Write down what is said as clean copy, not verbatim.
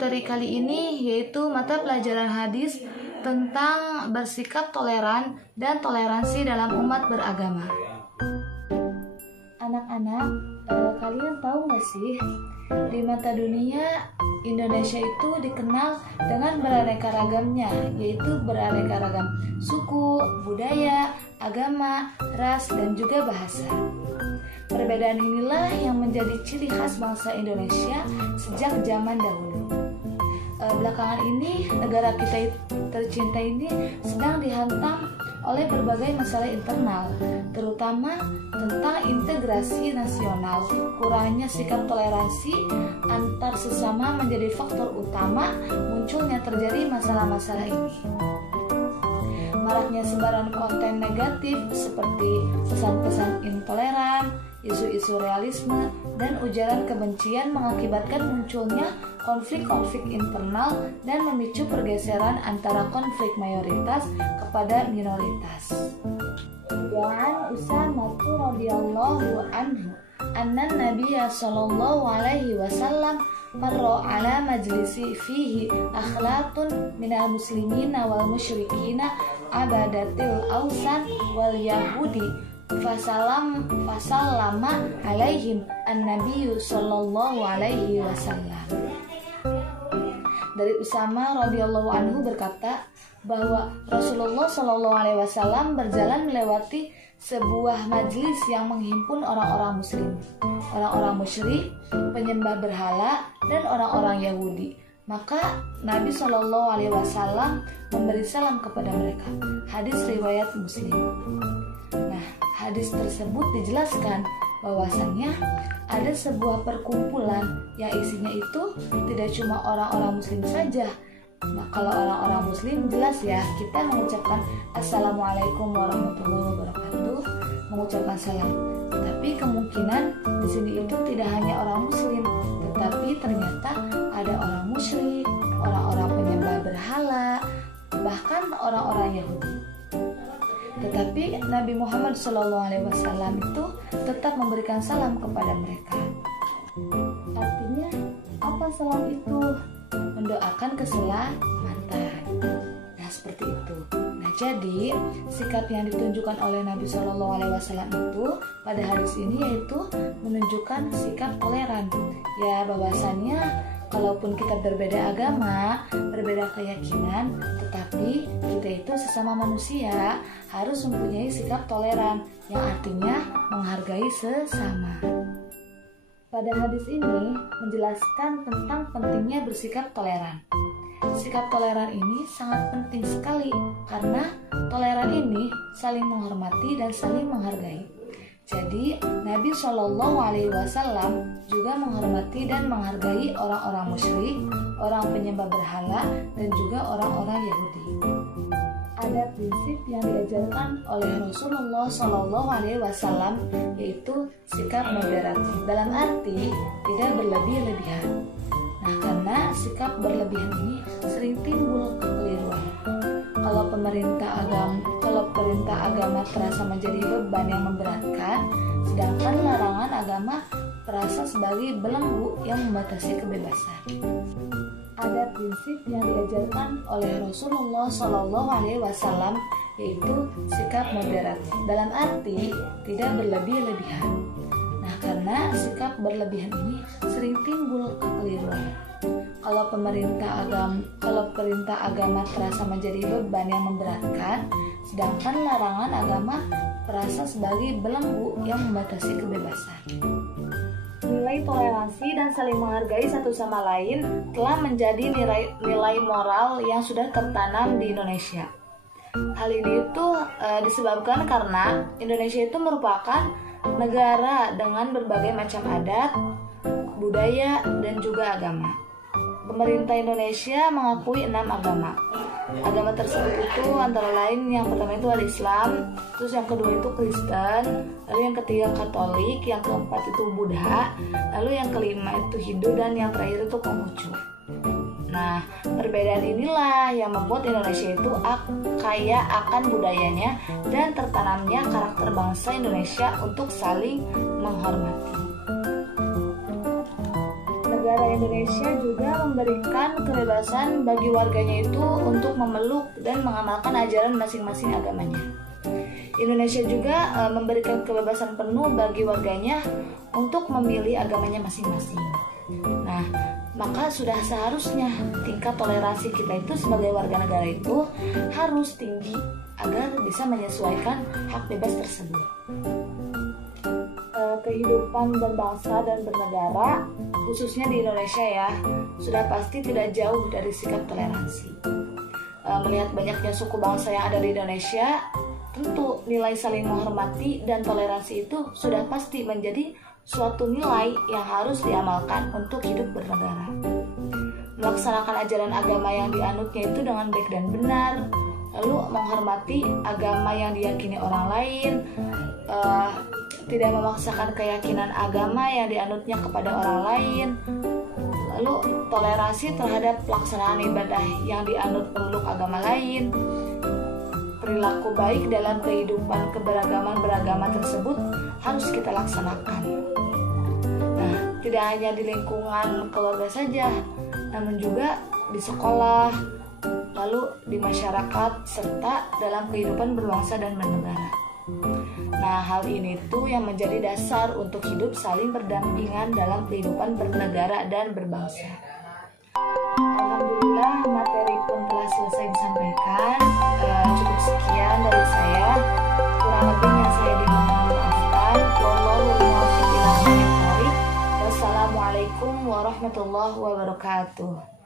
materi kali ini yaitu mata pelajaran hadis tentang bersikap toleran dan toleransi dalam umat beragama. Anak-anak, kalian tahu gak sih, di mata dunia Indonesia itu dikenal dengan beraneka ragamnya, yaitu beraneka ragam suku, budaya, agama, ras, dan juga bahasa. Perbedaan inilah yang menjadi ciri khas bangsa Indonesia sejak zaman dahulu. Belakangan ini negara kita tercinta ini sedang dihantam oleh berbagai masalah internal, terutama tentang integrasi nasional. Kurangnya sikap toleransi antar sesama menjadi faktor utama munculnya terjadi masalah-masalah ini. Maraknya sebaran konten negatif seperti pesan-pesan intoleran, isu-isu realisme, dan ujaran kebencian mengakibatkan munculnya konflik-konflik internal dan memicu pergeseran antara konflik mayoritas kepada minoritas. Wa'an Usamah radhiyallahu anhu anna Nabiyya sallallahu alaihi wasallam marra ala majlisi fihi akhlaqun minal muslimina wal musyrikina abadatil awsan wal yahudi fasallama alaihim an-nabiyyu sallallahu alaihi wasallam. Dari Usamah radhiyallahu anhu berkata bahwa Rasulullah sallallahu alaihi wasallam berjalan melewati sebuah majelis yang menghimpun orang-orang muslim, orang-orang musyrik, penyembah berhala, dan orang-orang Yahudi. Maka Nabi sallallahu alaihi wasallam memberi salam kepada mereka. Hadis riwayat Muslim. Nah, hadis tersebut dijelaskan bahwasannya ada sebuah perkumpulan yang isinya itu tidak cuma orang-orang muslim saja. Nah, kalau orang-orang muslim jelas ya, kita mengucapkan Assalamualaikum warahmatullahi wabarakatuh, mengucapkan salam. Tapi kemungkinan di sini itu tidak hanya orang muslim, tetapi ternyata ada orang musyrik, orang-orang penyembah berhala, bahkan orang-orang Yahudi. Tetapi Nabi Muhammad SAW itu tetap memberikan salam kepada mereka. Artinya apa salam itu? Mendoakan keselamatan. Nah, seperti itu. Nah, jadi sikap yang ditunjukkan oleh Nabi SAW itu pada hadis ini yaitu menunjukkan sikap toleran. Ya, bahwasannya kalaupun kita berbeda agama, berbeda keyakinan, tetapi kita itu sesama manusia harus mempunyai sikap toleran yang artinya menghargai sesama. Pada hadis ini menjelaskan tentang pentingnya bersikap toleran. Sikap toleran ini sangat penting sekali karena toleran ini saling menghormati dan saling menghargai. Jadi Nabi Shallallahu Alaihi Wasallam juga menghormati dan menghargai orang-orang musyrik, orang penyembah berhala, dan juga orang-orang Yahudi. Ada prinsip yang diajarkan oleh Rasulullah Shallallahu Alaihi Wasallam yaitu sikap moderat, dalam arti tidak berlebih-lebihan. Nah, karena sikap berlebihan ini sering timbul kekeliruan. Kalau perintah agama terasa menjadi beban yang memberatkan, sedangkan larangan agama terasa sebagai belenggu yang membatasi kebebasan. Ada prinsip yang diajarkan oleh Rasulullah Shallallahu Alaihi Wasallam yaitu sikap moderat, dalam arti tidak berlebih-lebihan. Nah, karena sikap berlebihan ini sering timbul kekeliruan. Kalau perintah agama terasa menjadi beban yang memberatkan, sedangkan larangan agama terasa sebagai belenggu yang membatasi kebebasan. Nilai toleransi dan saling menghargai satu sama lain telah menjadi nilai moral yang sudah tertanam di Indonesia. Hal ini itu disebabkan karena Indonesia itu merupakan negara dengan berbagai macam adat, budaya, dan juga agama. Pemerintah Indonesia mengakui 6 agama. Agama tersebut itu antara lain yang pertama itu ada Islam, terus yang kedua itu Kristen, lalu yang ketiga Katolik, yang keempat itu Buddha, lalu yang kelima itu Hindu, dan yang terakhir itu Konghucu. Nah, perbedaan inilah yang membuat Indonesia itu kaya akan budayanya dan tertanamnya karakter bangsa Indonesia untuk saling menghormati. negara Indonesia juga memberikan kebebasan bagi warganya itu untuk memeluk dan mengamalkan ajaran masing-masing agamanya. Indonesia juga memberikan kebebasan penuh bagi warganya untuk memilih agamanya masing-masing. Nah, maka sudah seharusnya tingkat toleransi kita itu sebagai warga negara itu harus tinggi agar bisa menyesuaikan hak bebas tersebut. Kehidupan berbangsa dan bernegara, khususnya di Indonesia ya, sudah pasti tidak jauh dari sikap toleransi. Melihat banyaknya suku bangsa yang ada di Indonesia, tentu nilai saling menghormati dan toleransi itu sudah pasti menjadi suatu nilai yang harus diamalkan untuk hidup bernegara. Melaksanakan ajaran agama yang dianutnya itu dengan baik dan benar, lalu menghormati agama yang diyakini orang lain, tidak memaksakan keyakinan agama yang dianutnya kepada orang lain, lalu toleransi terhadap pelaksanaan ibadah yang dianut pemeluk agama lain. Perilaku baik dalam kehidupan keberagaman tersebut harus kita laksanakan. Nah, tidak hanya di lingkungan keluarga saja, namun juga di sekolah, lalu di masyarakat, serta dalam kehidupan berbangsa dan bernegara. Nah, hal ini tuh yang menjadi dasar untuk hidup saling berdampingan dalam kehidupan bernegara dan berbangsa. Alhamdulillah, materi pun telah selesai disampaikan. Cukup sekian dari saya. Kurang lebihnya saya dimohon maafkan. Wallahu muwaffiq ila aqwamit thoriq. Wassalamualaikum warahmatullahi wabarakatuh.